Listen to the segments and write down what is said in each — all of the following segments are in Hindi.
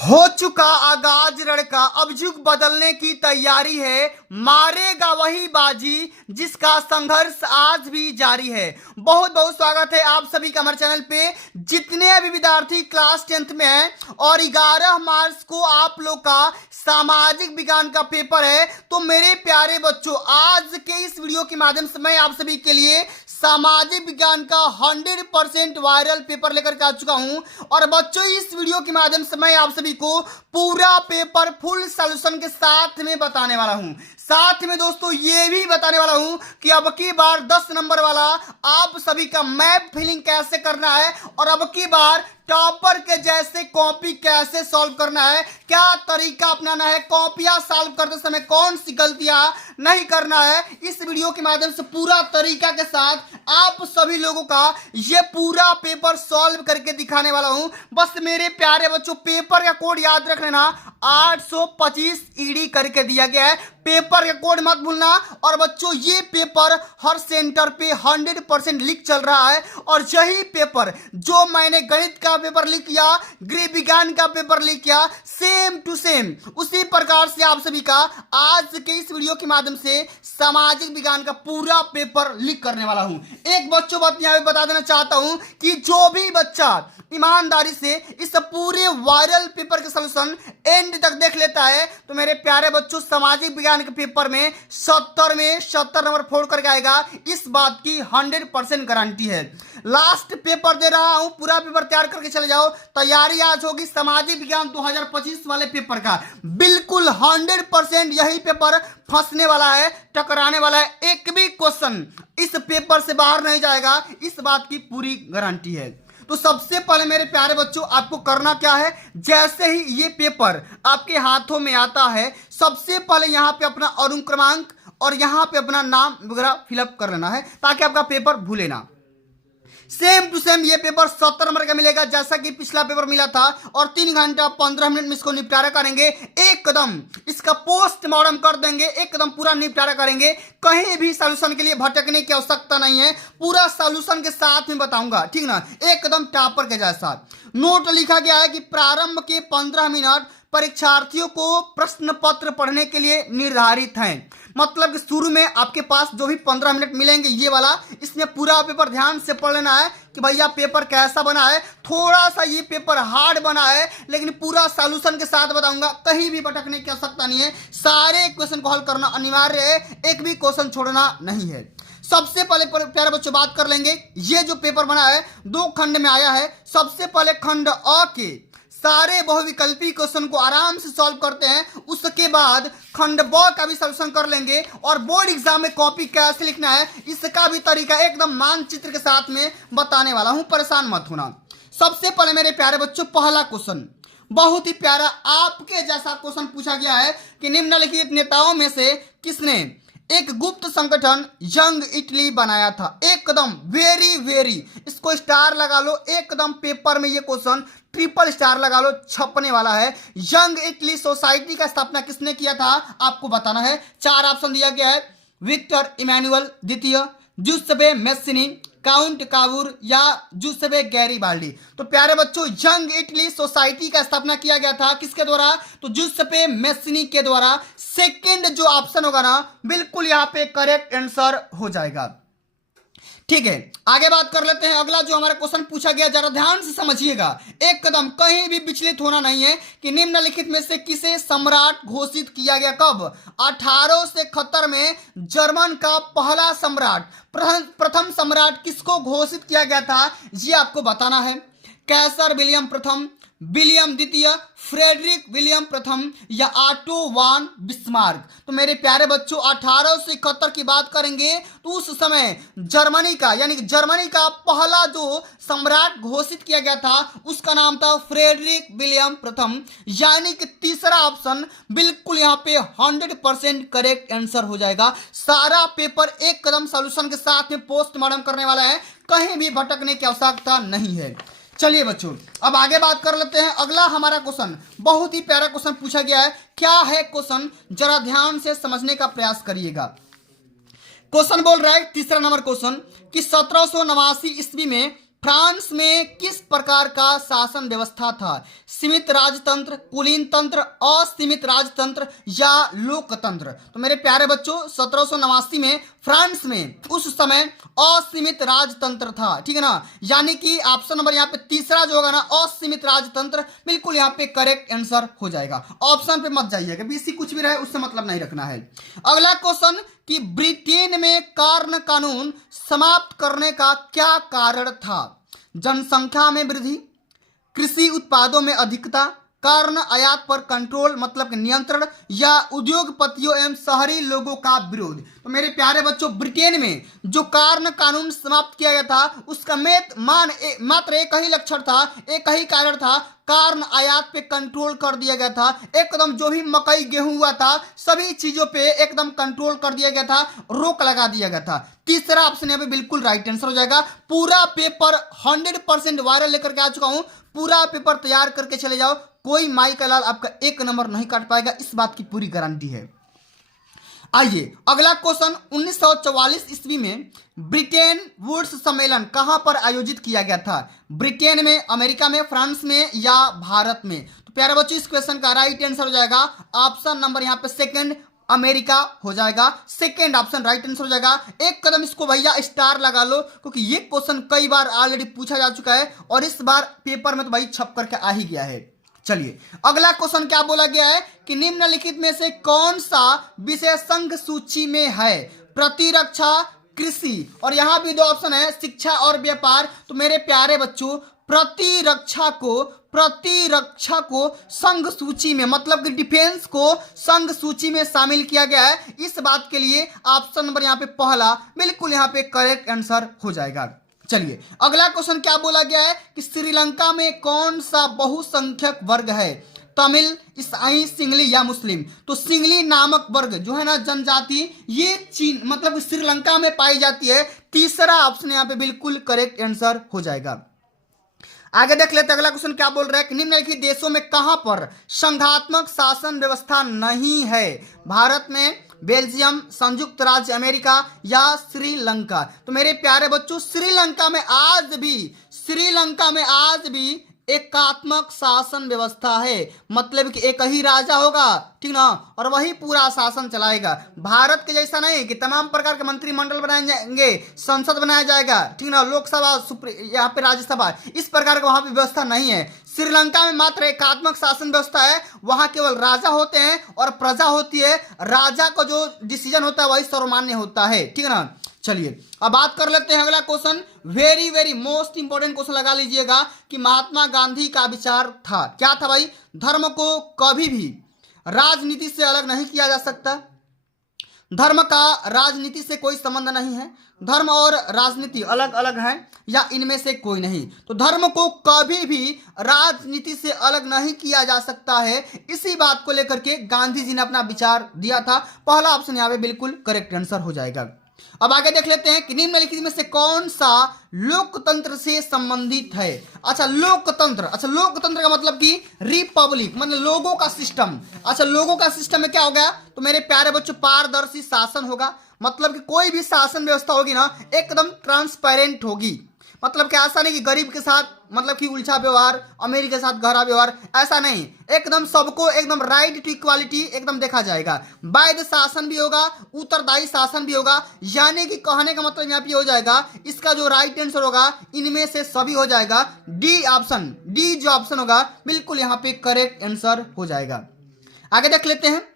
हो चुका आगाज लड़का, अब युग बदलने की तैयारी है। मारेगा वही बाजी जिसका संघर्ष आज भी जारी है। बहुत बहुत स्वागत है आप सभी का हमारे चैनल पे। जितने अभी विद्यार्थी क्लास 10th में हैं और 11 मार्च को आप लोग का सामाजिक विज्ञान का पेपर है, तो मेरे प्यारे बच्चों, आज के इस वीडियो के माध्यम से मैं आप सभी के लिए सामाजिक विज्ञान का 100% वायरल पेपर लेकर के आ चुका हूं। और बच्चों, इस वीडियो के माध्यम से मैं आप सभी को पूरा पेपर फुल सॉल्यूशन के साथ में बताने वाला हूं। साथ में दोस्तों ये भी बताने वाला हूं कि अब की बार 10 नंबर वाला आप सभी का मैप फिलिंग कैसे करना है और अब की बार टॉपर के जैसे कॉपी कैसे सॉल्व करना है, क्या तरीका अपनाना है, कॉपियां सॉल्व करते समय कौन सी गलतियां नहीं करना है। इस वीडियो के माध्यम से पूरा तरीका के साथ आप सभी लोगों का ये पूरा पेपर सॉल्व करके दिखाने वाला हूं। बस मेरे प्यारे बच्चों, पेपर का कोड याद रख लेना, 825 ईडी करके दिया गया है। पेपर का कोड मत भूलना। और बच्चों, ये पेपर हर सेंटर पे 100% लीक चल रहा है और यही पेपर जो मैंने गणित का पेपर लीक किया, गृह विज्ञान का पेपर लीक किया, सेम टू सेम उसी प्रकार से आप सभी का आज के इस वीडियो के माध्यम से सामाजिक विज्ञान का पूरा पेपर लीक करने वाला हूं। एक बच्चों बात यहां पे बता देना चाहता हूं कि जो भी बच्चा ईमानदारी से इस पूरे वायरल पेपर के सॉल्यूशन एंड तक देख लेता है, तो मेरे प्यारे बच्चों, सामाजिक विज्ञान के पेपर में 70 नंबर फोड़ करके आएगा। इस बात की 100% गारंटी है। लास्ट पेपर दे रहा हूं, पूरा पेपर तैयार करके चले जाओ। तैयारी आज होगी सामाजिक विज्ञान 2025 वाले पेपर का। बिल्कुल 100% यही पेपर फंसने वाला है, टकराने वाला है। एक भी क्वेश्चन इस पेपर से बाहर नहीं जाएगा, इस बात की पूरी गारंटी है। तो सबसे पहले मेरे प्यारे बच्चों, आपको करना क्या है, जैसे ही ये पेपर आपके हाथों में आता है, सबसे पहले यहां पे अपना अनुक्रमांक क्रमांक और यहां पे अपना नाम वगैरह फिलअप कर लेना है, ताकि आपका पेपर भूले ना। सेम टू सेम ये पेपर 70 नंबर का मिलेगा, जैसा कि पिछला पेपर मिला था। और 3 घंटा 15 मिनट में इसको निपटारा करेंगे। एकदम इसका पोस्टमार्टम कर देंगे, एकदम पूरा निपटारा करेंगे। कहीं भी सॉल्यूशन के लिए भटकने की आवश्यकता नहीं है, पूरा सॉल्यूशन के साथ में बताऊंगा, ठीक ना, एकदम टॉपर के जैसा। नोट लिखा गया है कि प्रारंभ के 15 मिनट परीक्षार्थियों को प्रश्न पत्र पढ़ने के लिए निर्धारित हैं। मतलब कि शुरू में आपके पास जो भी 15 मिनट मिलेंगे, ये वाला, इसमें पूरा पेपर ध्यान से पढ़ लेना है कि भैया पेपर कैसा बना है। थोड़ा सा ये पेपर हार्ड बना है, लेकिन पूरा सॉल्यूशन के साथ बताऊंगा। कहीं भी भटकने की आवश्यकता नहीं है, सारे क्वेश्चन को हल करना अनिवार्य है, एक भी क्वेश्चन छोड़ना नहीं है। सबसे पहले प्यारे बच्चों बात कर लेंगे, ये जो पेपर बना है 2 खंड में आया है। सबसे पहले खंड अ के सारे बहुविकल्पी क्वेश्चन को आराम से सॉल्व करते हैं। उसके बाद खंड ब का भी सॉल्यूशन कर लेंगे और बोर्ड एग्जाम में कॉपी कैसे लिखना है, इसका भी तरीका एकदम मानचित्र के साथ में बताने वाला हूं, परेशान मत होना। सबसे पहले मेरे प्यारे बच्चों, पहला क्वेश्चन बहुत ही प्यारा आपके जैसा क्वेश्चन पूछा गया है कि निम्नलिखित नेताओं में से किसने एक गुप्त संगठन यंग इटली बनाया था। एकदम वेरी, इसको स्टार लगा लो, एकदम पेपर में ये क्वेश्चन ट्रिपल स्टार लगा लो, छपने वाला है। यंग इटली सोसाइटी का स्थापना किसने किया था, आपको बताना है। 4 ऑप्शन दिया गया है, विक्टर इमैनुअल द्वितीय, जुसेपे मेस्सिनी, काउंट कावूर या जुसेपे गैरिबाल्डी। तो प्यारे बच्चों, यंग इटली सोसाइटी का स्थापना किया गया था किसके द्वारा, तो जुसेपे मेस्सिनी के द्वारा। सेकंड जो ऑप्शन होगा ना, बिल्कुल यहां पे करेक्ट आंसर हो जाएगा। ठीक है, आगे बात कर लेते हैं। अगला जो हमारा क्वेश्चन पूछा गया, जरा ध्यान से समझिएगा, एकदम कहीं भी विचलित होना नहीं है कि निम्नलिखित में से किसे सम्राट घोषित किया गया। कब, 1871 में जर्मन का पहला सम्राट, प्रथम सम्राट किसको घोषित किया गया था, ये आपको बताना है। कैसर विलियम प्रथम, विलियम द्वितीय, फ्रेडरिक विलियम प्रथम या ऑटो वान बिस्मार्क। तो मेरे प्यारे बच्चों, 1871 की बात करेंगे तो उस समय जर्मनी का, यानी कि जर्मनी का पहला जो सम्राट घोषित किया गया था, उसका नाम था फ्रेडरिक विलियम प्रथम। यानी कि तीसरा ऑप्शन बिल्कुल यहाँ पे 100% करेक्ट आंसर हो जाएगा। सारा पेपर एक कदम सॉल्यूशन के साथ में पोस्टमार्टम करने वाला है, कहीं भी भटकने की आवश्यकता नहीं है। चलिए बच्चों, अब आगे बात कर लेते हैं। अगला हमारा क्वेश्चन बहुत ही प्यारा क्वेश्चन पूछा गया है। क्या है क्वेश्चन, जरा ध्यान से समझने का प्रयास करिएगा। क्वेश्चन बोल रहा है, तीसरा नंबर क्वेश्चन, कि 1789 ईस्वी में फ्रांस में किस प्रकार का शासन व्यवस्था था? सीमित राजतंत्र, कुलीन तंत्र, असीमित राजतंत्र या लोकतंत्र? तो मेरे प्यारे बच्चों 1789 में फ्रांस में उस समय असीमित राजतंत्र था, ठीक है ना। यानी कि ऑप्शन नंबर यहाँ पे तीसरा जो होगा ना, असीमित राजतंत्र, बिल्कुल यहाँ पे करेक्ट आंसर हो जाएगा। ऑप्शन पे मत जाइएगा, बीसी कुछ भी रहे उससे मतलब नहीं रखना है। अगला क्वेश्चन कि ब्रिटेन में कार्न कानून समाप्त करने का क्या कारण था? जनसंख्या में वृद्धि, कृषि उत्पादों में अधिकता, कार्न आयात पर कंट्रोल मतलब कि नियंत्रण, या उद्योगपतियों एवं शहरी लोगों का विरोध? तो मेरे प्यारे बच्चों ब्रिटेन में जो कार्न कानून समाप्त किया गया था उसका मात्र एक ही लक्षण था, एक ही कारण था, कार्न आयात पे कंट्रोल कर दिया गया था। एकदम जो भी मकई गेहूं हुआ था सभी चीजों पे एकदम कंट्रोल कर दिया गया था, रोक लगा दिया गया था। तीसरा ऑप्शन यहाँ पे बिल्कुल राइट आंसर हो जाएगा। पूरा पेपर 100% वायरल लेकर के आ चुका हूं, पूरा पेपर तैयार करके चले जाओ, कोई माई का लाल आपका एक नंबर नहीं काट पाएगा, इस बात की पूरी गारंटी है। आइए अगला क्वेश्चन, 1944 ईस्वी में ब्रिटेन वुड्स सम्मेलन कहां पर आयोजित किया गया था? ब्रिटेन में, अमेरिका में, फ्रांस में या भारत में? तो प्यारे बच्चों इस क्वेश्चन का राइट आंसर हो जाएगा ऑप्शन नंबर यहाँ पे सेकंड, अमेरिका हो जाएगा। सेकंड ऑप्शन राइट आंसर हो जाएगा। एक कदम इसको भैया स्टार लगा लो, क्योंकि ये क्वेश्चन कई बार ऑलरेडी पूछा जा चुका है और इस बार पेपर में तो भाई छप करके आ ही गया है। चलिए अगला क्वेश्चन क्या बोला गया है कि निम्नलिखित में से कौन सा विषय संघ सूची में है? प्रतिरक्षा, कृषि, और यहां भी दो ऑप्शन है, शिक्षा और व्यापार। तो मेरे प्यारे बच्चों प्रतिरक्षा को संघ सूची में मतलब कि डिफेंस को संघ सूची में शामिल किया गया है। इस बात के लिए ऑप्शन नंबर यहाँ पे पहला बिल्कुल यहाँ पे करेक्ट आंसर हो जाएगा। चलिए अगला क्वेश्चन क्या बोला गया है कि श्रीलंका में कौन सा बहुसंख्यक वर्ग है? तमिल, ईसाई, सिंगली या मुस्लिम? तो सिंगली नामक वर्ग जो है ना जनजाति, ये चीन मतलब श्रीलंका में पाई जाती है। तीसरा ऑप्शन यहाँ पे बिल्कुल करेक्ट आंसर हो जाएगा। आगे देख लेते हैं अगला क्वेश्चन क्या बोल रहा है कि निम्नलिखित देशों में कहां पर संघात्मक शासन व्यवस्था नहीं है? भारत में, बेल्जियम, संयुक्त राज्य अमेरिका या श्रीलंका? तो मेरे प्यारे बच्चों श्रीलंका में आज भी एकात्मक शासन व्यवस्था है, मतलब कि एक ही राजा होगा, ठीक ना, और वही पूरा शासन चलाएगा। भारत के जैसा नहीं कि तमाम प्रकार के मंत्रिमंडल बनाए जाएंगे, संसद बनाया जाएगा, ठीक ना, लोकसभा, यहाँ पे राज्यसभा, इस प्रकार का वहां पे व्यवस्था नहीं है। श्रीलंका में मात्र एकात्मक शासन व्यवस्था है, वहां केवल राजा होते हैं और प्रजा होती है। राजा का जो डिसीजन होता है वही सर्वमान्य होता है, ठीक है ना। चलिए अब बात कर लेते हैं अगला question, very very most important question लगा लीजिएगा कि महात्मा गांधी का विचार था, क्या था भाई? धर्म को कभी भी राजनीति से अलग नहीं किया जा सकता, धर्म का राजनीति से कोई संबंध नहीं है, धर्म और राजनीति अलग अलग है या इनमें से कोई नहीं। तो धर्म को कभी भी राजनीति से अलग नहीं किया जा सकता है, इसी बात को लेकर के गांधी जी ने अपना विचार दिया था। पहला ऑप्शन यहाँ पे बिल्कुल करेक्ट आंसर हो जाएगा। अब आगे देख लेते हैं कि निम्नलिखित में से कौन सा लोकतंत्र से संबंधित है? अच्छा लोकतंत्र का मतलब कि रिपब्लिक मतलब लोगों का सिस्टम। अच्छा लोगों का सिस्टम में क्या हो गया? तो मेरे प्यारे बच्चों पारदर्शी शासन होगा, मतलब कि कोई भी शासन व्यवस्था होगी ना एकदम ट्रांसपेरेंट होगी, मतलब कि ऐसा नहीं कि गरीब के साथ मतलब कि उल्टा व्यवहार, अमीर के साथ गहरा व्यवहार, ऐसा नहीं, एकदम सबको एकदम राइट टू इक्वालिटी एकदम देखा जाएगा। वैध शासन भी होगा, उत्तरदायी शासन भी होगा, यानी कि कहने का मतलब यहाँ पे हो जाएगा इसका जो राइट आंसर होगा इनमें से सभी हो जाएगा। डी जो ऑप्शन होगा बिल्कुल यहाँ पे करेक्ट आंसर हो जाएगा। आगे देख लेते हैं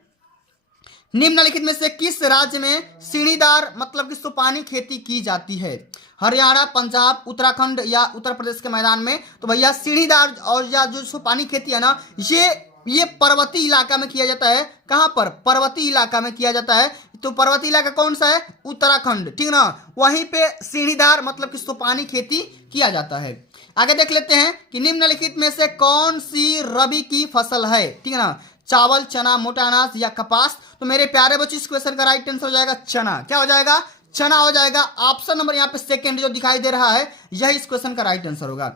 निम्नलिखित में से किस राज्य में सीढ़ीदार मतलब कि सुपानी खेती की जाती है? हरियाणा, पंजाब, उत्तराखंड या उत्तर प्रदेश के मैदान में? तो भैया सीढ़ीदार और या जो सुपानी खेती है ना ये पर्वतीय इलाका में किया जाता है। कहां पर? पर्वतीय इलाका में किया जाता है। तो पर्वतीय इलाका कौन सा है? उत्तराखंड, ठीक ना, वहीं पे सीढ़ीदार मतलब कि सुपानी खेती किया जाता है। आगे देख लेते हैं कि निम्नलिखित में से कौन सी रबी की फसल है? ठीक है ना, चावल, चना, मोटा अनाज या कपास? तो मेरे प्यारे बच्चों इस क्वेश्चन का राइट आंसर हो जाएगा चना। क्या हो जाएगा? चना हो जाएगा। ऑप्शन नंबर यहाँ पे सेकंड जो दिखाई दे रहा है यह इस क्वेश्चन का राइट आंसर होगा।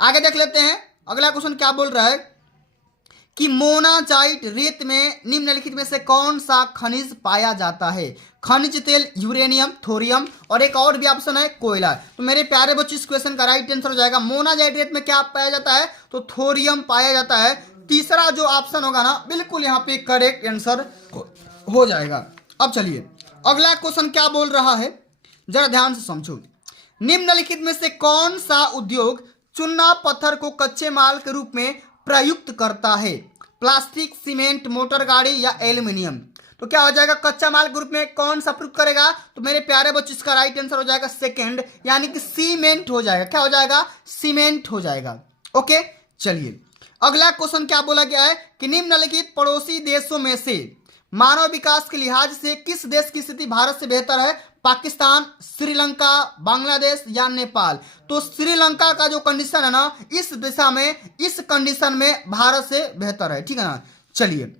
आगे देख लेते हैं अगला क्वेश्चन क्या बोल रहा है कि मोनाजाइट रेत में निम्नलिखित में से कौन सा खनिज पाया जाता है? खनिज तेल, यूरेनियम, थोरियम और एक और भी ऑप्शन है कोयला। तो मेरे प्यारे बच्चों इस क्वेश्चन का राइट आंसर हो जाएगा मोनाजाइट रेत में क्या पाया जाता है? तो थोरियम पाया जाता है। तीसरा जो ऑप्शन होगा ना बिल्कुल यहाँ पे करेक्ट आंसर हो जाएगा। अब चलिए अगला क्वेश्चन क्या बोल रहा है, जरा ध्यान से समझो। निम्नलिखित में से कौन सा उद्योग चूना पत्थर को कच्चे माल के रूप में प्रयुक्त करता है? प्लास्टिक, सीमेंट, मोटर गाड़ी या एल्यूमिनियम? तो क्या हो जाएगा, कच्चा माल के रूप में कौन सा प्रयोग करेगा? तो मेरे प्यारे बच्चों इसका राइट आंसर हो जाएगा सेकंड, यानी कि सीमेंट हो जाएगा। क्या हो जाएगा? सीमेंट हो जाएगा। ओके चलिए अगला क्वेश्चन क्या बोला गया है कि निम्नलिखित पड़ोसी देशों में से मानव विकास के लिहाज से किस देश की स्थिति भारत से बेहतर है? पाकिस्तान, श्रीलंका, बांग्लादेश या नेपाल? तो श्रीलंका का जो कंडीशन है ना इस दिशा में, इस कंडीशन में भारत से बेहतर है। ठीक है ना। चलिए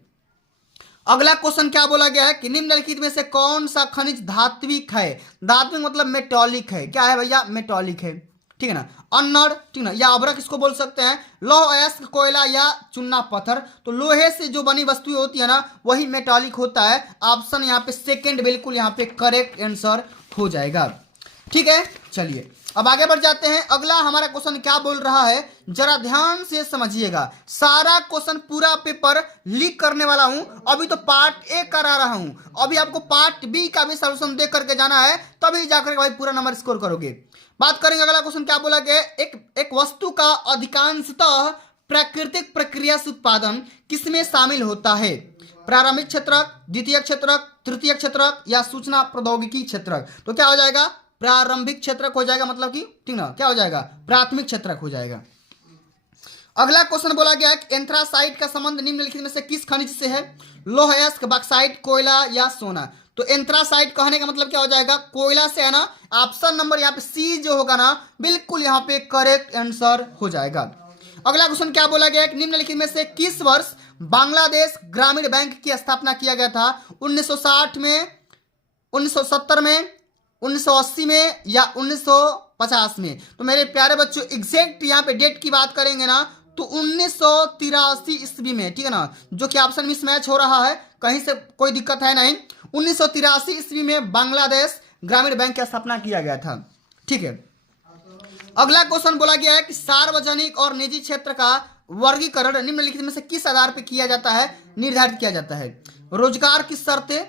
अगला क्वेश्चन क्या बोला गया है कि निम्नलिखित में से कौन सा खनिज धात्विक है? धात्विक मतलब मेटॉलिक है। क्या है भैया? मेटॉलिक है। ठीक है ना। अन्नड, ठीक ना, या अभ्रक इसको बोल सकते हैं। लौह अयस्क, कोयला या चूना पत्थर? तो लोहे से जो बनी वस्तुएं होती है ना वही मेटालिक होता है। ऑप्शन यहाँ पे सेकंड बिल्कुल यहाँ पे करेक्ट आंसर हो जाएगा। ठीक है चलिए अब आगे बढ़ जाते हैं। अगला हमारा क्वेश्चन क्या बोल रहा है जरा ध्यान से समझिएगा। सारा क्वेश्चन पूरा पेपर लीक करने वाला हूं। अभी तो पार्ट ए करा रहा हूं, अभी आपको पार्ट बी का भी सॉल्यूशन दे करके जाना है, तभी जाकर भाई पूरा नंबर स्कोर करोगे। बात करेंगे अगला क्वेश्चन क्या बोला गया। एक वस्तु का अधिकांशतः प्राकृतिक प्रक्रिया से उत्पादन किसमें शामिल होता है? प्रारंभिक क्षेत्रक, द्वितीय क्षेत्रक, तृतीय क्षेत्रक या सूचना प्रौद्योगिकी क्षेत्रक? तो क्या हो जाएगा? प्रारंभिक क्षेत्रक हो जाएगा, मतलब कि ठीक ना, क्या हो जाएगा? प्राथमिक क्षेत्रक हो जाएगा। अगला क्वेश्चन बोला गया है एंथ्रासाइट का संबंध निम्नलिखित में से किस खनिज से है? लौह अयस्क, बॉक्साइट, कोयला या सोना? तो एंथ्रासाइट कहने का मतलब क्या हो जाएगा? कोयला से है ना। ऑप्शन नंबर यहाँ पे सी जो होगा ना बिल्कुल यहाँ पे करेक्ट आंसर हो जाएगा। अगला क्वेश्चन क्या बोला गया है निम्नलिखित में से किस वर्ष बांग्लादेश ग्रामीण बैंक की स्थापना किया गया था? 1960 में, 1970 में, 1980 में या 1950 में? तो मेरे प्यारे बच्चों एग्जैक्ट यहाँ पे डेट की बात करेंगे ना तो 1983 ईस्वी में। ठीक है ना, जो कि ऑप्शन मिसमैच हो रहा है, कहीं से कोई दिक्कत है नहीं। 1983 ईस्वी में बांग्लादेश ग्रामीण बैंक की स्थापना किया गया था। ठीक है अगला क्वेश्चन बोला गया है कि सार्वजनिक और निजी क्षेत्र का वर्गीकरण निम्नलिखित में से किस आधार पर किया जाता है, निर्धारित किया जाता है? रोजगार की शर्तें,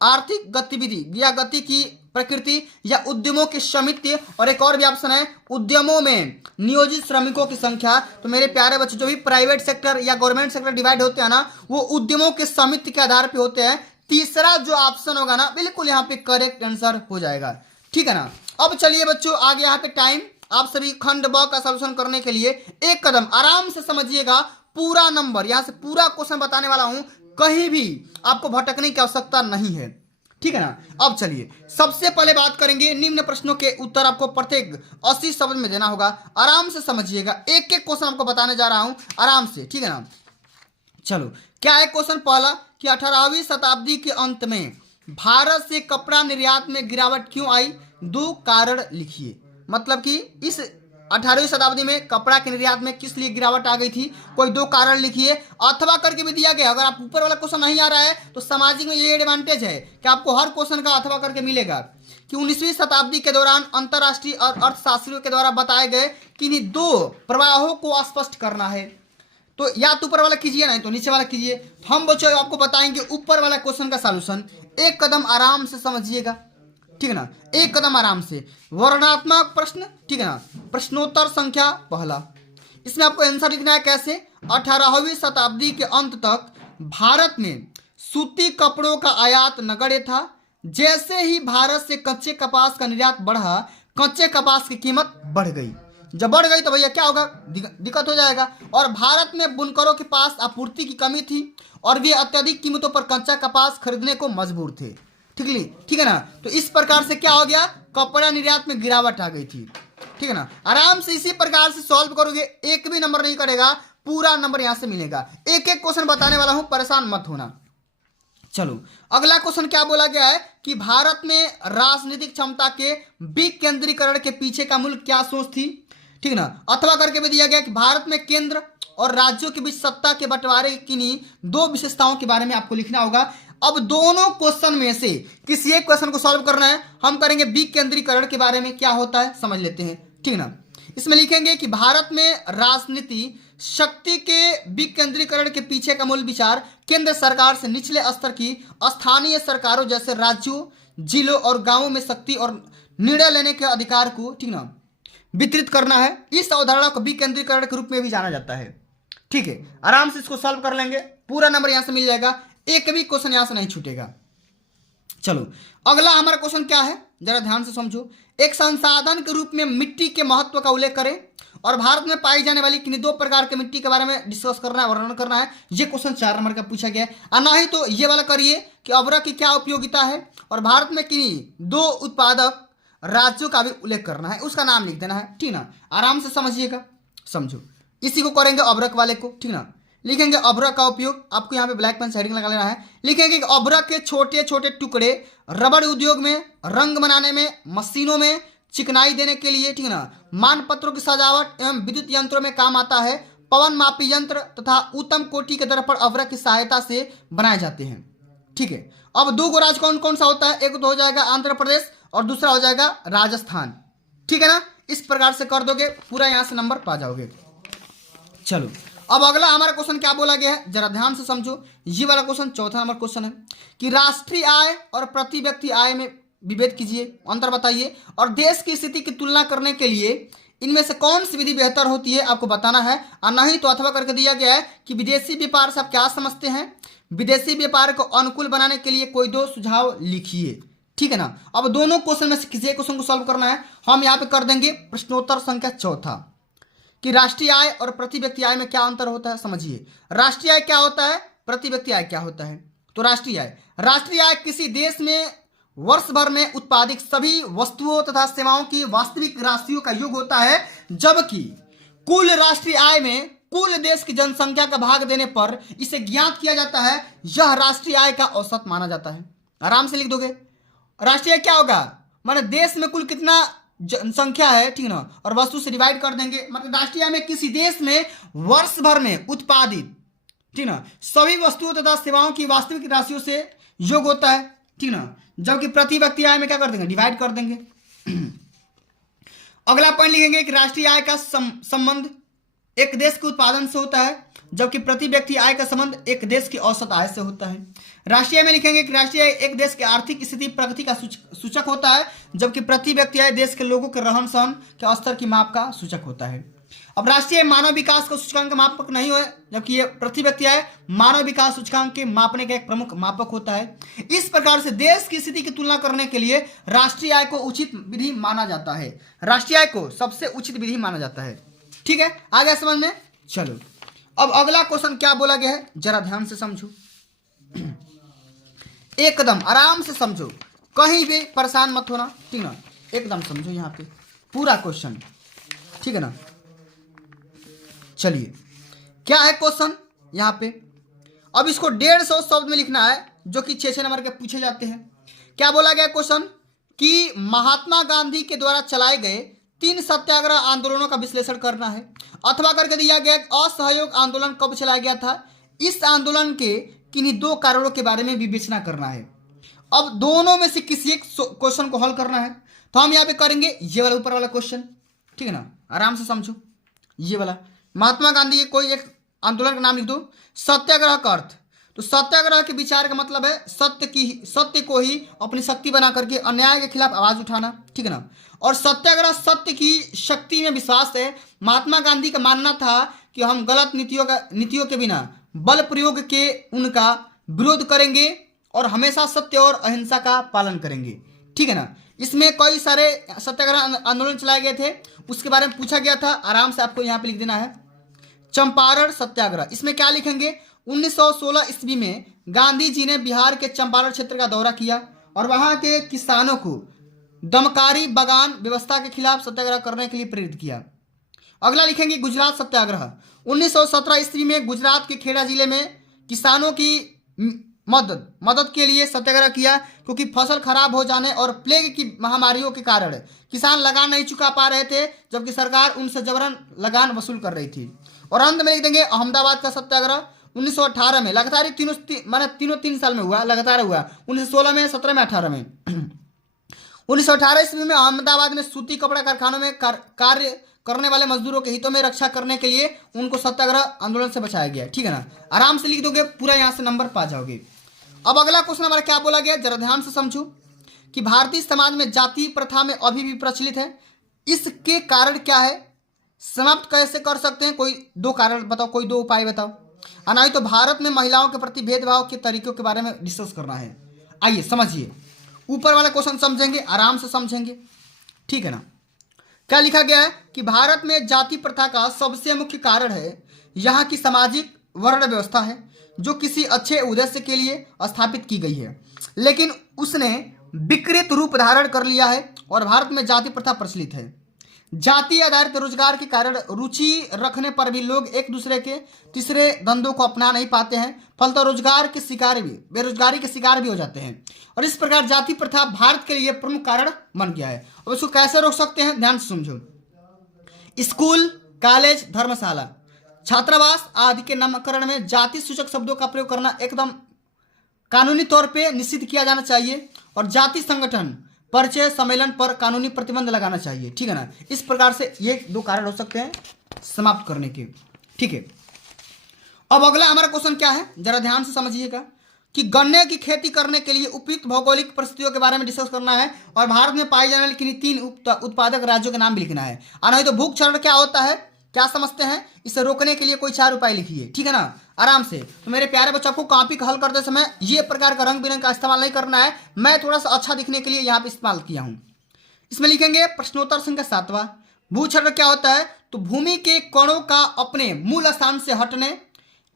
आर्थिक गतिविधि या गति की प्रकृति या उद्यमों के स्वामित्व, और एक और भी ऑप्शन है उद्यमों में नियोजित श्रमिकों की संख्या। तो मेरे प्यारे बच्चों जो भी प्राइवेट सेक्टर या गवर्नमेंट सेक्टर डिवाइड होते हैं ना वो उद्यमों के स्वामित्व के आधार पे होते हैं। तीसरा जो ऑप्शन होगा ना बिल्कुल यहाँ पे करेक्ट आंसर हो जाएगा। ठीक है ना। अब चलिए बच्चों आगे यहाँ पे टाइम आप सभी खंड ब का सॉल्यूशन करने के लिए एक कदम आराम से समझिएगा। पूरा नंबर यहाँ से पूरा क्वेश्चन बताने वाला हूं, कहीं भी आपको भटकने की आवश्यकता नहीं है। ठीक है ना। अब चलिए सबसे पहले बात करेंगे निम्न प्रश्नों के उत्तर आपको प्रत्येक 80 शब्द में देना होगा। आराम से समझिएगा, एक एक क्वेश्चन आपको बताने जा रहा हूं आराम से। ठीक है ना। चलो क्या है क्वेश्चन पहला कि 18वीं शताब्दी के अंत में भारत से कपड़ा निर्यात में गिरावट क्यों आई? 2 कारण लिखिए। मतलब कि इस 18वीं शताब्दी में कपड़ा के निर्यात में किस लिए गिरावट आ गई थी, कोई 2 कारण लिखिए। अथवा करके भी दिया गया, अगर आप ऊपर वाला क्वेश्चन नहीं आ रहा है तो सामाजिक में ये एडवांटेज है कि आपको हर क्वेश्चन का अथवा करके मिलेगा कि 19वीं शताब्दी के दौरान अंतरराष्ट्रीय अर्थशास्त्रियों के द्वारा बताए गए किन्हीं 2 प्रवाहों को स्पष्ट करना है। तो या तो ऊपर वाला कीजिए नहीं तो नीचे वाला कीजिए। हम बच्चों आपको बताएंगे ऊपर वाला क्वेश्चन का सॉल्यूशन। एक कदम आराम से समझिएगा। ठीक है ना, एक कदम आराम से। वर्णनात्मक प्रश्न, ठीक है ना, प्रश्नोत्तर संख्या पहला। इसमें आपको आंसर लिखना है कैसे? 18वीं शताब्दी के अंत तक भारत में सूती कपड़ों का आयात नगण्य था। जैसे ही भारत से कच्चे कपास का निर्यात बढ़ा, कच्चे कपास की कीमत बढ़ गई। जब बढ़ गई तो भैया क्या होगा? दिक्कत हो जाएगा। और भारत में बुनकरों के पास आपूर्ति की कमी थी और वे अत्यधिक कीमतों पर कच्चा कपास खरीदने को मजबूर थे। ठीक है ना। तो इस प्रकार से क्या हो गया? कपड़ा निर्यात में गिरावट आ गई थी। ठीक है ना। आराम से इसी प्रकार से सॉल्व करोगे, एक भी नंबर नहीं करेगा, पूरा नंबर यहां से मिलेगा। एक एक क्वेश्चन बताने वाला हूं, परेशान मत होना। चलो अगला क्वेश्चन क्या बोला गया है कि भारत में राजनीतिक क्षमता के विकेंद्रीकरण के पीछे का मूल क्या सोच थी? ठीक ना। अथवा करके भी दिया गया कि भारत में केंद्र और राज्यों के बीच सत्ता के बंटवारे की दो विशेषताओं के बारे में आपको लिखना होगा। अब दोनों क्वेश्चन में से किसी एक क्वेश्चन को सॉल्व करना है। हम करेंगे विकेंद्रीकरण के बारे में, क्या होता है समझ लेते हैं, ठीक ना। इसमें लिखेंगे कि भारत में राजनीति शक्ति के विकेंद्रीकरण के पीछे का मूल विचार केंद्र सरकार से निचले स्तर की स्थानीय सरकारों जैसे राज्यों, जिलों और गांवों में शक्ति और निर्णय लेने के अधिकार को, ठीक ना, वितरित करना है। इस अवधारणा को विकेंद्रीकरण के रूप में भी जाना जाता है। ठीक है, आराम से इसको सॉल्व कर लेंगे, पूरा नंबर यहां से मिल जाएगा, एक भी क्वेश्चन यहां से नहीं छूटेगा। चलो अगला हमारा क्वेश्चन क्या है, जरा ध्यान से समझो। एक संसाधन के रूप में मिट्टी के महत्व का उल्लेख करें और भारत में पाई जाने वाली किन्हीं दो प्रकार के मिट्टी के बारे में डिस्कस करना है, वर्णन करना है। ये क्वेश्चन 4 नंबर का पूछा गया है। और ना ही तो ये वाला करिए कि अब्रक की क्या उपयोगिता है और भारत में किन्हीं दो उत्पादक राज्यों का भी उल्लेख करना है, उसका नाम लिख देना है, ठीक ना। आराम से समझिएगा, समझो। इसी को करेंगे अब्रक वाले को, ठीक ना। लिखेंगे अब्रक का उपयोग, आपको यहाँ पे ब्लैक पेन से हेडिंग लगा लेना है। लिखेंगे कि अब्रक के छोटे छोटे टुकड़े रबड़ उद्योग में, रंग बनाने में, मशीनों में चिकनाई देने के लिए, ठीक ना, मानपत्रों की सजावट एवं विद्युत यंत्रों में काम आता है। पवन मापी यंत्र तथा उत्तम कोटि के दर्पण अब्रक की सहायता से बनाए जाते हैं, ठीक है। अब दो गो राज्य कौन कौन सा होता है, एक तो हो जाएगा आंध्र प्रदेश और दूसरा हो जाएगा राजस्थान, ठीक है ना। इस प्रकार से कर दोगे पूरा यहां से नंबर पा जाओगे। चलो अब अगला हमारा क्वेश्चन क्या बोला गया है, जरा ध्यान से समझो। ये वाला क्वेश्चन 4था नंबर क्वेश्चन है कि राष्ट्रीय आय और प्रति व्यक्ति आय में विभेद कीजिए, अंतर बताइए और देश की स्थिति की तुलना करने के लिए इनमें से कौन सी विधि बेहतर होती है आपको बताना है। और नहीं तो अथवा करके दिया गया है कि विदेशी व्यापार से आप क्या समझते हैं, विदेशी व्यापार को अनुकूल बनाने के लिए कोई दो सुझाव लिखिए, ठीक है ना। अब दोनों क्वेश्चन में से किसी एक क्वेश्चन को सॉल्व करना है। हम यहाँ पे कर देंगे प्रश्नोत्तर संख्या 4 कि राष्ट्रीय आय और प्रति व्यक्ति आय में क्या अंतर होता है, समझिए। राष्ट्रीय आय क्या होता है, प्रति व्यक्ति आय क्या होता है। तो राष्ट्रीय आय किसी देश में वर्ष भर में उत्पादित सभी वस्तुओं तथा सेवाओं की वास्तविक राशियों का योग होता है, जबकि कुल राष्ट्रीय आय में कुल देश की जनसंख्या का भाग देने पर इसे ज्ञात किया जाता है। यह राष्ट्रीय आय का औसत माना जाता है। आराम से लिख दोगे, राष्ट्रीय आय क्या होगा, माने देश में कुल कितना जनसंख्या है, ठीक ना, और वस्तु से डिवाइड कर देंगे। मतलब राष्ट्रीय आय में किसी देश में वर्ष भर में उत्पादित, ठीक ना, सभी वस्तुओं तथा सेवाओं की वास्तविक राशियों से योग होता है, ठीक ना। जबकि प्रति व्यक्ति आय में क्या कर देंगे, डिवाइड कर देंगे। अगला पॉइंट लिखेंगे कि राष्ट्रीय आय का संबंध एक देश के उत्पादन से होता है, जबकि प्रति व्यक्ति आय का संबंध एक देश की औसत आय से होता है। राष्ट्रीय आय में लिखेंगे कि राष्ट्रीय आय एक देश की आर्थिक स्थिति प्रगति का सूचक होता है, जबकि प्रति व्यक्ति आय देश के लोगों के रहन सहन के स्तर की माप का सूचक होता है। अब राष्ट्रीय मानव विकास का सूचकांक मापक नहीं है, जबकि ये प्रति व्यक्ति आय मानव विकास सूचकांक के मापने का एक प्रमुख मापक होता है। इस प्रकार से देश की स्थिति की तुलना करने के लिए राष्ट्रीय आय को उचित विधि माना जाता है, राष्ट्रीय आय को सबसे उचित विधि माना जाता है, ठीक है। आ गया समझ में। चलो अब अगला क्वेश्चन क्या बोला गया है, जरा ध्यान से समझो, एकदम आराम से समझो, कहीं भी परेशान मत होना, ठीक ना, एकदम समझो यहाँ पे पूरा क्वेश्चन, ठीक है ना। चलिए क्या है क्वेश्चन यहाँ पे, अब इसको 150 शब्द में लिखना है, जो कि 6 नंबर के पूछे जाते हैं। क्या बोला गया क्वेश्चन कि महात्मा गांधी के द्वारा चलाए गए 3 सत्याग्रह आंदोलनों का विश्लेषण करना है। अथवा करके दिया गया असहयोग आंदोलन कब चलाया गया था, इस आंदोलन के किन्हीं 2 कारणों के बारे में विवेचना करना है। अब दोनों में से किसी एक क्वेश्चन को हल करना है, तो हम यहाँ पे करेंगे ये वाला ऊपर वाला क्वेश्चन, ठीक है ना। आराम से समझो, ये वाला महात्मा गांधी के कोई एक आंदोलन का नाम लिख दो। सत्याग्रह का अर्थ, तो सत्याग्रह के विचार का मतलब है सत्य को ही अपनी शक्ति बना करके अन्याय के खिलाफ आवाज उठाना, ठीक है ना। और सत्याग्रह सत्य की शक्ति में विश्वास है। महात्मा गांधी का मानना था कि हम गलत नीतियों के बिना बल प्रयोग के उनका विरोध करेंगे और हमेशा सत्य और अहिंसा का पालन करेंगे, ठीक है ना। इसमें कई सारे सत्याग्रह आंदोलन चलाए गए थे, उसके बारे में पूछा गया था। आराम से आपको यहाँ पे लिख देना है चंपारण सत्याग्रह। इसमें क्या लिखेंगे, 1916 ईस्वी में गांधी जी ने बिहार के चंपारण क्षेत्र का दौरा किया और वहां के किसानों को दमकारी बागान व्यवस्था के खिलाफ सत्याग्रह करने के लिए प्रेरित किया। अगला लिखेंगे गुजरात सत्याग्रह। 1917 ईस्वी में गुजरात के खेड़ा जिले में किसानों की मदद के लिए सत्याग्रह किया, क्योंकि फसल खराब हो जाने और प्लेग की महामारियों के कारण किसान लगान नहीं चुका पा रहे थे, जबकि सरकार उनसे जबरन लगान वसूल कर रही थी। और अंत में लिख देंगे अहमदाबाद का सत्याग्रह 1918 में, लगातार ही तीनों 3 साल में हुआ, लगातार हुआ 1916 में, 17 में, 18 में। 1918 ईस्वी में अहमदाबाद में सूती कपड़ा कारखानों में कार्य करने वाले मजदूरों के हितों में रक्षा करने के लिए उनको सत्याग्रह आंदोलन से बचाया गया। ठीक है ना, आराम से लिख दोगे, पूरा यहाँ से नंबर पा जाओगे। अब अगला क्वेश्चन हमारा क्या बोला गया, जरा ध्यान से समझो कि भारतीय समाज में जाति प्रथा में अभी भी प्रचलित है, इसके कारण क्या है, समाप्त कैसे कर सकते हैं, कोई 2 कारण बताओ, कोई 2 उपाय बताओ। नहीं तो भारत में महिलाओं के प्रति भेदभाव के तरीकों के बारे में डिस्कस करना है। आइए समझिए, ऊपर वाला क्वेश्चन समझेंगे, आराम से समझेंगे। ठीक है ना, क्या लिखा गया है कि भारत में जाति प्रथा का सबसे मुख्य कारण है यहाँ की सामाजिक वर्ण व्यवस्था है, जो किसी अच्छे उद्देश्य के लिए स्थापित की गई है, लेकिन उसने विकृत रूप धारण कर लिया है और भारत में जाति प्रथा प्रचलित है। जाति आधारित रोजगार के कारण रुचि रखने पर भी लोग एक दूसरे के तीसरे धंधों को अपना नहीं पाते हैं, फलतः बेरोजगारी के शिकार भी हो जाते हैं, और इस प्रकार जाति प्रथा भारत के लिए प्रमुख कारण बन गया है। अब इसको कैसे रोक सकते हैं, ध्यान से समझो। स्कूल, कॉलेज, धर्मशाला, छात्रावास आदि के नामकरण में जाति सूचक शब्दों का प्रयोग करना एकदम कानूनी तौर पे निषिद्ध किया जाना चाहिए, और जाति संगठन परिचय सम्मेलन पर कानूनी प्रतिबंध लगाना चाहिए। ठीक है ना, इस प्रकार से ये 2 कारण हो सकते हैं समाप्त करने के। ठीक है, अब अगला हमारा क्वेश्चन क्या है, जरा ध्यान से समझिएगा कि गन्ने की खेती करने के लिए उपयुक्त भौगोलिक परिस्थितियों के बारे में डिस्कस करना है, और भारत में पाए जाने वाले किन्हीं 3 उत्पादक राज्यों के नाम भी लिखना है। और नहीं तो भूख क्षरण क्या होता है, क्या समझते हैं, इसे रोकने के लिए कोई 4 उपाय लिखिए। ठीक है ना, आराम से। तो मेरे प्यारे बच्चों को कॉपी हल करते समय ये प्रकार का रंग बिरंग का इस्तेमाल नहीं करना है, मैं थोड़ा सा अच्छा दिखने के लिए यहाँ पे इस्तेमाल किया हूँ। इसमें लिखेंगे प्रश्नोत्तर संख्या 7वां, भूक्षरण क्या होता है, तो भूमि के कणों का अपने मूल स्थान से हटने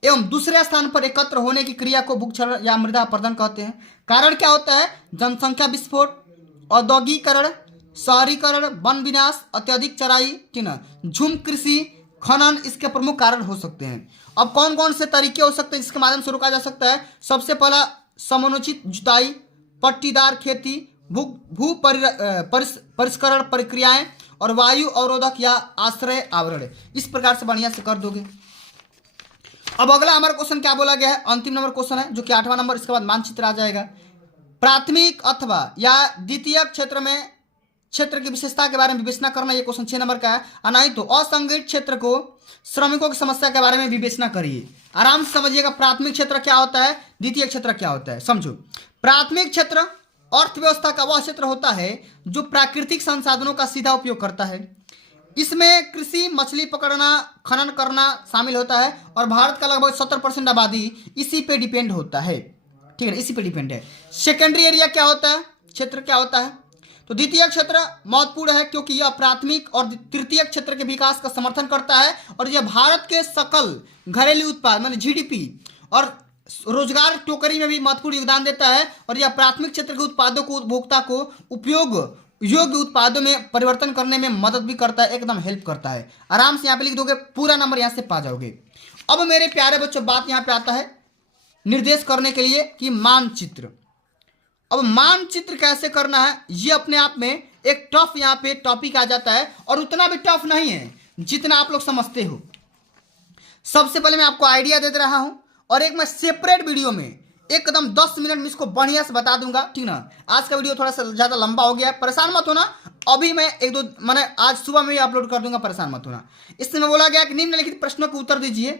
एवं दूसरे स्थान पर एकत्र होने की क्रिया को भूक्षरण या मृदा अपरदन कहते हैं। कारण क्या होता है, जनसंख्या विस्फोट, औद्योगिकरण, शहरीकरण, वन विनाश, अत्यधिक चराई, ठीक ना, झूम कृषि, खनन इसके प्रमुख कारण हो सकते हैं। अब कौन कौन से तरीके हो सकते हैं इसके माध्यम से रोका जा सकता है, सबसे पहला समनुचित जुताई, पट्टीदार खेती, भू परिष्करण प्रक्रियाएं, और वायु अवरोधक या आश्रय आवरण, इस प्रकार से बढ़िया से कर दोगे। अब अगला हमारा क्वेश्चन क्या बोला गया है, अंतिम नंबर क्वेश्चन है, जो कि 8वां नंबर, इसके बाद मानचित्र आ जाएगा। प्राथमिक अथवा या द्वितीय क्षेत्र की विशेषता के बारे में विवेचना करना, ये क्वेश्चन 6 नंबर का है। और नहीं तो असंगठित क्षेत्र को श्रमिकों की समस्या के बारे में विवेचना करिए। आराम से समझिएगा, प्राथमिक क्षेत्र क्या होता है, द्वितीय क्षेत्र क्या होता है, समझो। प्राथमिक क्षेत्र अर्थव्यवस्था का वह क्षेत्र होता है जो प्राकृतिक संसाधनों का सीधा उपयोग करता है। इसमें कृषि, मछली पकड़ना, खनन करना शामिल होता है, और भारत का लगभग 70% आबादी इसी पे डिपेंड होता है। ठीक है, इसी पे डिपेंड है। सेकेंडरी एरिया क्या होता है, क्षेत्र क्या होता है, तो द्वितीय क्षेत्र महत्वपूर्ण है क्योंकि यह प्राथमिक और तृतीय क्षेत्र के विकास का समर्थन करता है, और यह भारत के सकल घरेलू उत्पाद माने जीडीपी और रोजगार टोकरी में भी महत्वपूर्ण योगदान देता है, और यह प्राथमिक क्षेत्र के उत्पादों को उपभोक्ता को उपयोग योग्य उत्पादों में परिवर्तन करने में मदद भी करता है, एकदम हेल्प करता है। आराम से यहाँ पे लिख दोगे, पूरा नंबर यहाँ से पा जाओगे। अब मेरे प्यारे बच्चों, बात यहाँ पे आता है निर्देश करने के लिए कि मानचित्र। अब मानचित्र कैसे करना है, ये अपने आप में एक टफ यहाँ पे टॉपिक आ जाता है, और उतना भी टफ नहीं है जितना आप लोग समझते हो। सबसे पहले मैं आपको आइडिया दे रहा हूं, और एक मैं सेपरेट वीडियो में एकदम 10 मिनट में इसको बढ़िया से बता दूंगा। ठीक ना, आज का वीडियो थोड़ा सा ज्यादा लंबा हो गया है, परेशान मत होना। अभी मैं 1-2 मैंने आज सुबह में ही अपलोड कर दूंगा, परेशान मत होना। इसमें बोला गया कि निम्नलिखित प्रश्नों के उत्तर दीजिए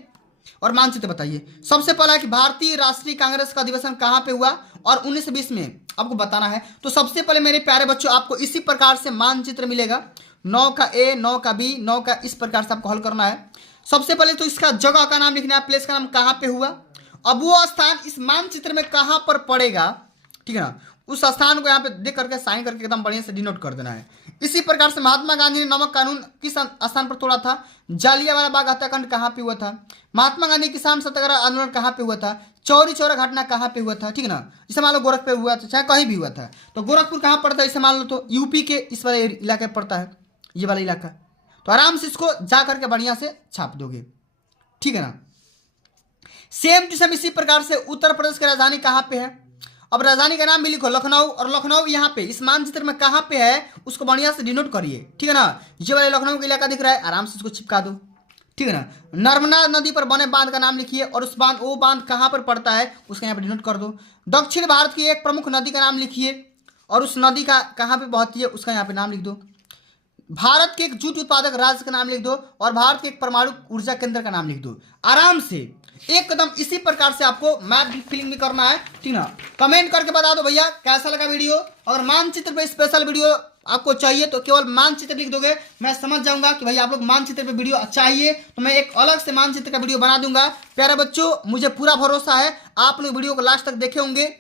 और मानचित्र बताइए। सबसे पहला है कि भारतीय राष्ट्रीय कांग्रेस का अधिवेशन कहां पे हुआ और 1920 में आपको बताना है। तो सबसे पहले मेरे प्यारे बच्चों, आपको इसी प्रकार से मानचित्र मिलेगा, 9 का ए, 9 का बी, 9 का, इस प्रकार से आपको हल करना है। सबसे पहले तो इसका जगह का नाम लिखना है, प्लेस का नाम कहां पे हुआ, अब वो स्थान इस मानचित्र में कहां पर पड़ेगा। ठीक है ना, उस स्थान को यहाँ पे देख करके साइन करके एकदम बढ़िया से डिनोट कर देना है। इसी प्रकार से महात्मा गांधी ने नमक कानून किस स्थान पर तोड़ा था, जालियांवाला बाग हत्याकांड कहाँ पे हुआ था, महात्मा गांधी किसान सत्याग्रह आंदोलन कहाँ पे हुआ था, चौरी चौरा घटना कहाँ पे हुआ था। ठीक है ना, जैसे मान लो गोरख पे हुआ था, चाहे कहीं भी हुआ था, तो गोरखपुर कहाँ पड़ता है, इसे मान लो तो यूपी के इस वाले इलाके पड़ता है, ये वाला इलाका। तो आराम से इसको जा करके बढ़िया से छाप दोगे। ठीक है ना, सेम टू सेम इसी प्रकार से उत्तर प्रदेश की राजधानी कहाँ पे है? अब राजधानी का नाम भी लिखो लखनऊ, और लखनऊ यहाँ पे इस मानचित्र में कहाँ पे है उसको बढ़िया से डिनोट करिए, ठीक है ना। ये वाले लखनऊ का इलाका दिख रहा है, आराम से इसको चिपका दो, ठीक है ना। नर्मदा नदी पर बने बांध का नाम लिखिए और उस बांध वो बांध कहाँ पर पड़ता है उसका यहाँ पर डिनोट कर दो। दक्षिण भारत की एक प्रमुख नदी का नाम लिखिए और उस नदी का कहाँ पे बहती है उसका यहाँ पे नाम लिख दो। भारत के एक जूट उत्पादक राज्य का नाम लिख दो और भारत के एक परमाणु ऊर्जा केंद्र का नाम लिख दो। आराम से एकदम इसी प्रकार से आपको मैप भी फिलिंग भी करना है, ठीक ना। कमेंट करके बता दो भैया कैसा लगा वीडियो। अगर मानचित्र पे स्पेशल वीडियो आपको चाहिए तो केवल मानचित्र लिख दोगे, मैं समझ जाऊंगा कि भाई आप लोग मानचित्र पे वीडियो चाहिए, तो मैं एक अलग से मानचित्र का वीडियो बना दूंगा। प्यारे बच्चों, मुझे पूरा भरोसा है आप लोग वीडियो को लास्ट तक देखे होंगे,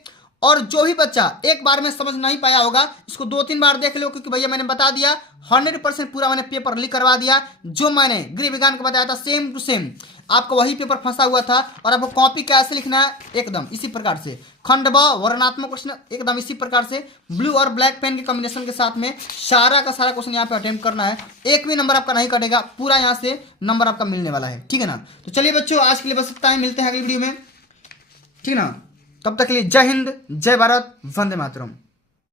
और जो भी बच्चा एक बार में समझ नहीं पाया होगा इसको 2-3 बार देख लो, क्योंकि भैया मैंने बता दिया 100% पूरा मैंने पेपर लीक करवा दिया। जो मैंने गृह विज्ञान का बताया था सेम टू सेम आपको वही पेपर फंसा हुआ था। और आपको कॉपी कैसे लिखना है एकदम इसी प्रकार से, खंड ब वर्णात्मक क्वेश्चन एकदम इसी प्रकार से ब्लू और ब्लैक पेन के कॉम्बिनेशन के साथ में सारा का सारा क्वेश्चन यहाँ पे अटेम्प्ट करना है। एक भी नंबर आपका नहीं कटेगा, पूरा यहाँ से नंबर आपका मिलने वाला है, ठीक है ना। तो चलिए बच्चों, आज के लिए बस इतना ही, मिलते हैं अगली वीडियो में, ठीक है ना। तब तक के लिए जय हिंद, जय भारत, वंदे मातरम।